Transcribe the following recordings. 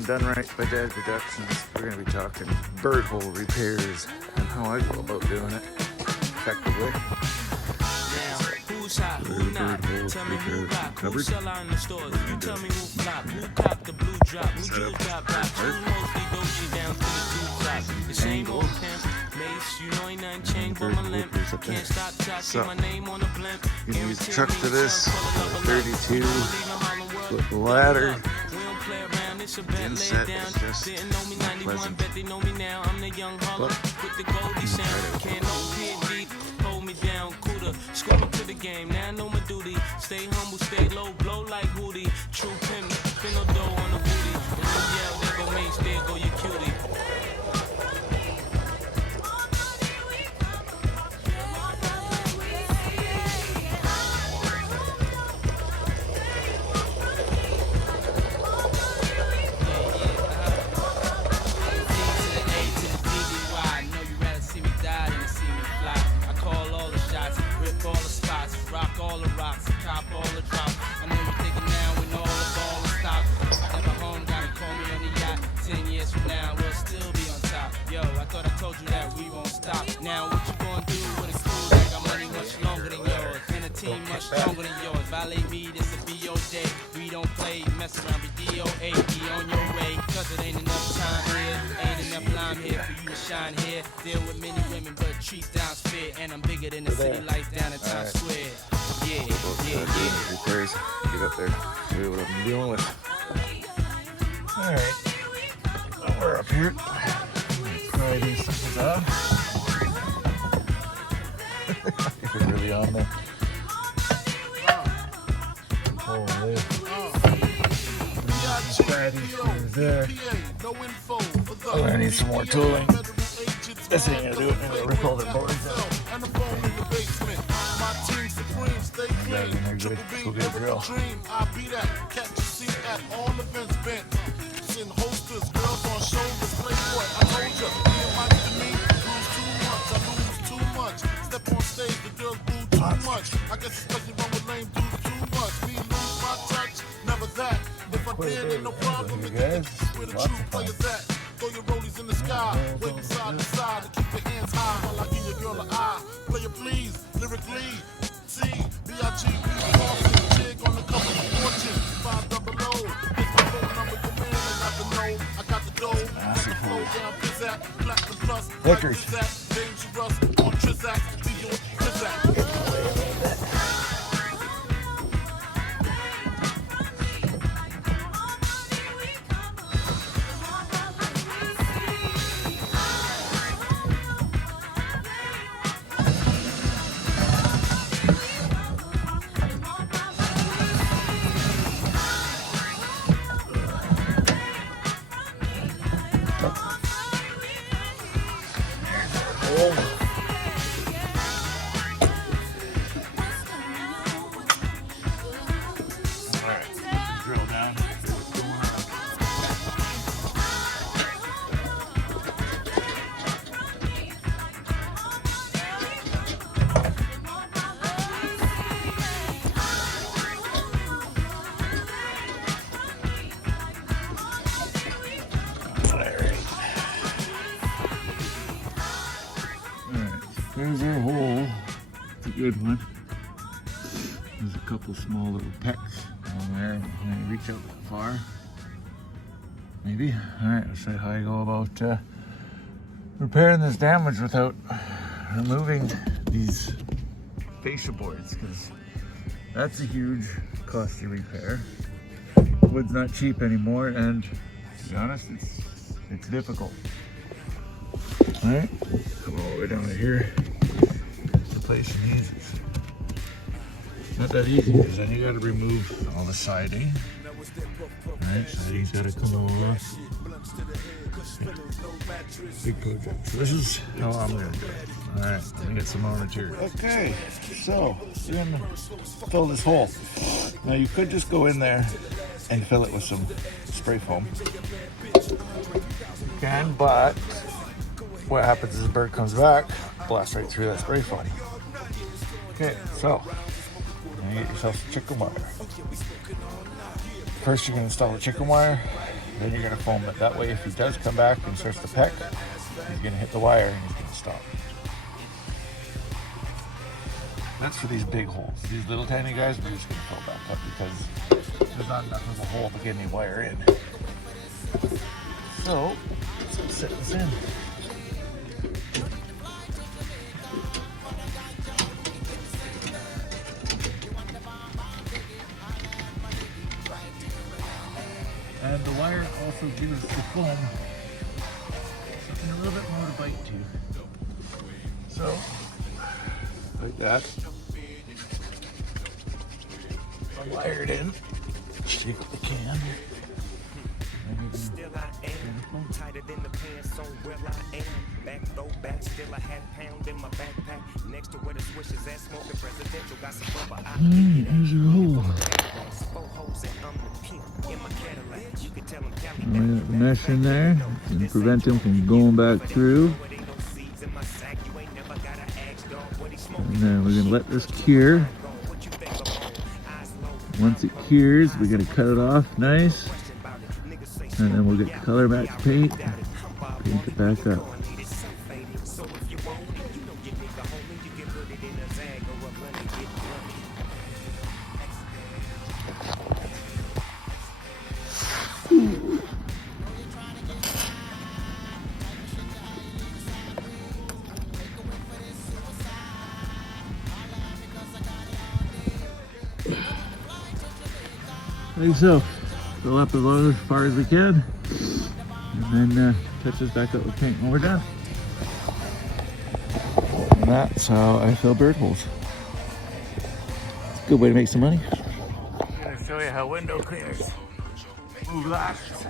on Done Right by Dad Productions. We're going to be talking bird hole repairs and how I go about doing it effectively. Who's hot, who not? Tell me who rock, who sell out in the stores. You tell me who flop, who cop the blue drop, who jewel drop blocks, who mostly doji down to the two top. The same old pimp, Mace, you know ain't nothing changed but my limp. Can't stop talking my name on the blimp. You can use the truck for this, 32 with the ladder. It's a bet laid down. Didn't know me 91, bet they know me now. I'm the young Harlem with the Goldie sound. Can't no PD hold me down. Cooler, school me to the game. Now I know my duty. Stay humble, stay low, blow like Hootie. True pimp, spin no dough on the booty. And you yell, there go Mace, there go your cutie. All the rocks, cop all the drops. I know you're thinking now when all the ball is stopped. Never home, gotta call me on the yacht. 10 years from now, we'll still be on top. Yo, I thought I told you that we won't stop. Now what you gonna do with a crew that got money much longer than yours? And a team much stronger than yours. Violate me, this will be your day. We don't play, mess around, be DOA, be on your way. Cause it ain't enough time here, ain't enough lime here for you to shine here. Deal with many women, but treat down's fair. And I'm bigger than the city lights down in Times Square. Yeah. Repairs. Get up there. See what I'm dealing with. Alright. We're up here. Pry these suckers off. You're really on there. Holy. Pry these things there. Oh, I need some more tooling. This ain't gonna do it. I'm gonna rip all the boards out. Go get a drill. I'll be that catch a seat at all events bent. Send hosters, girls on shoulders, playboy. I told ya, being like to me, lose too much. I lose too much. Step on stage, the girls boo too much. I guess especially run with lame dudes too much. Me lose my touch, never that. If I did, ain't no problem. Where the true players at? Throw your rollies in the sky, waving side to side, and keep your hands high while I give your girl an eye. Play it please, lyrically. C, B-I-G, Boston, jig on the cover of Fortune, 500. Here's my phone number, your man, I got the know, I got the dough, got the flow down, Pizzak, Platinum Plus, Pizzak, Dangerous, on Trizak, D.O. Pizzak. There's our hole. It's a good one. There's a couple small little pecks on there. Can I reach out that far? Maybe. Alright, let's see how I go about repairing this damage without removing these fascia boards, because that's a huge costly repair. Wood's not cheap anymore, and to be honest, it's difficult. Alright, come all the way down to here. Replacing these is not that easy, because then you gotta remove all the siding. Alright, so these gotta come all off. Big project. So this is how I'm gonna do it. Alright, let me get some more material. Okay, so you're gonna fill this hole. Now you could just go in there and fill it with some spray foam. You can, but what happens is the bird comes back, blasts right through that spray foam. Okay, so you get yourself some chicken wire. First, you're gonna install the chicken wire Then you're gonna foam it. That way, if he does come back and starts to peck, he's gonna hit the wire and he's gonna stop. That's for these big holes. These little tiny guys, we're just gonna fill back up because there's not enough of a hole to get any wire in. So, let's set this in. And the wire also gives the foam something a little bit more to bite to. So, like that. I'll wire it in. Shake the can. Still I am tighter than the pants on where I am. Back throw back, still a £1 in my backpack. Next to where the swishes at, smoking presidential. Got some rubber. Here's your hole. The mesh in there and prevent him from going back through. And then we're gonna let this cure. Once it cures, we're gonna cut it off nice. And then we'll get color match paint, paint it back up. Like so. Fill up as far as we can, and then touch this back up with paint when we're done. And that's how I fill bird holes. It's a good way to make some money. I'm gonna show you how window cleaners move last.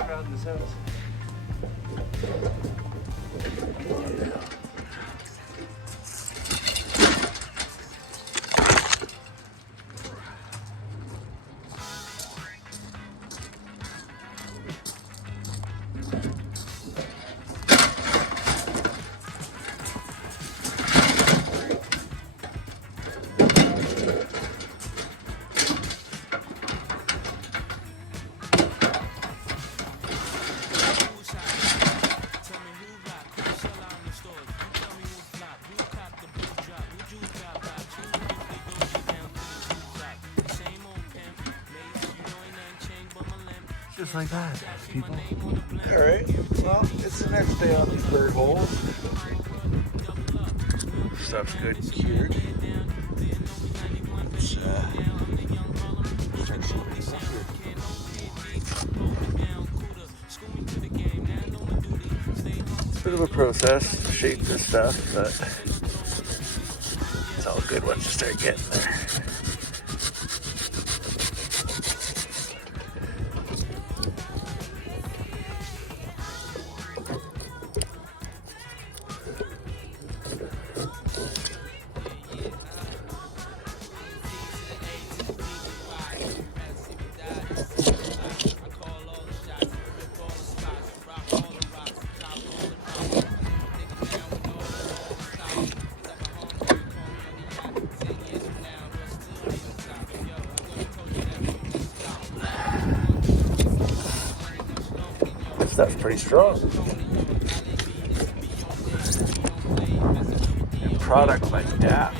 Around this house. Just like that, people. Alright, well, it's the next day on these bird holes. Stuff's good and cured. It's, it's a bit of a process to shape this stuff, but it's all good once you start getting there. That's pretty strong. And product like that.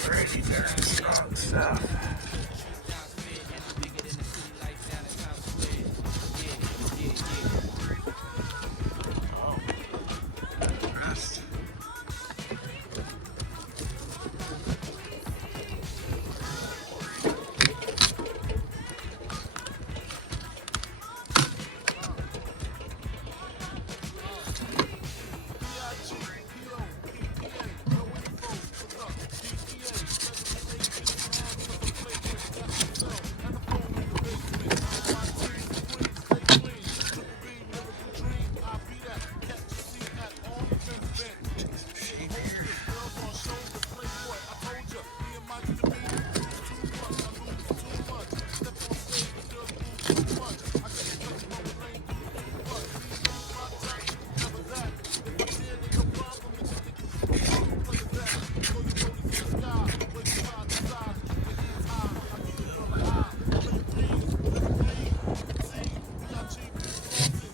Pretty darn strong stuff.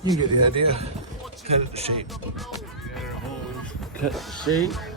You get the idea. Cut it to shape. Cut the shape.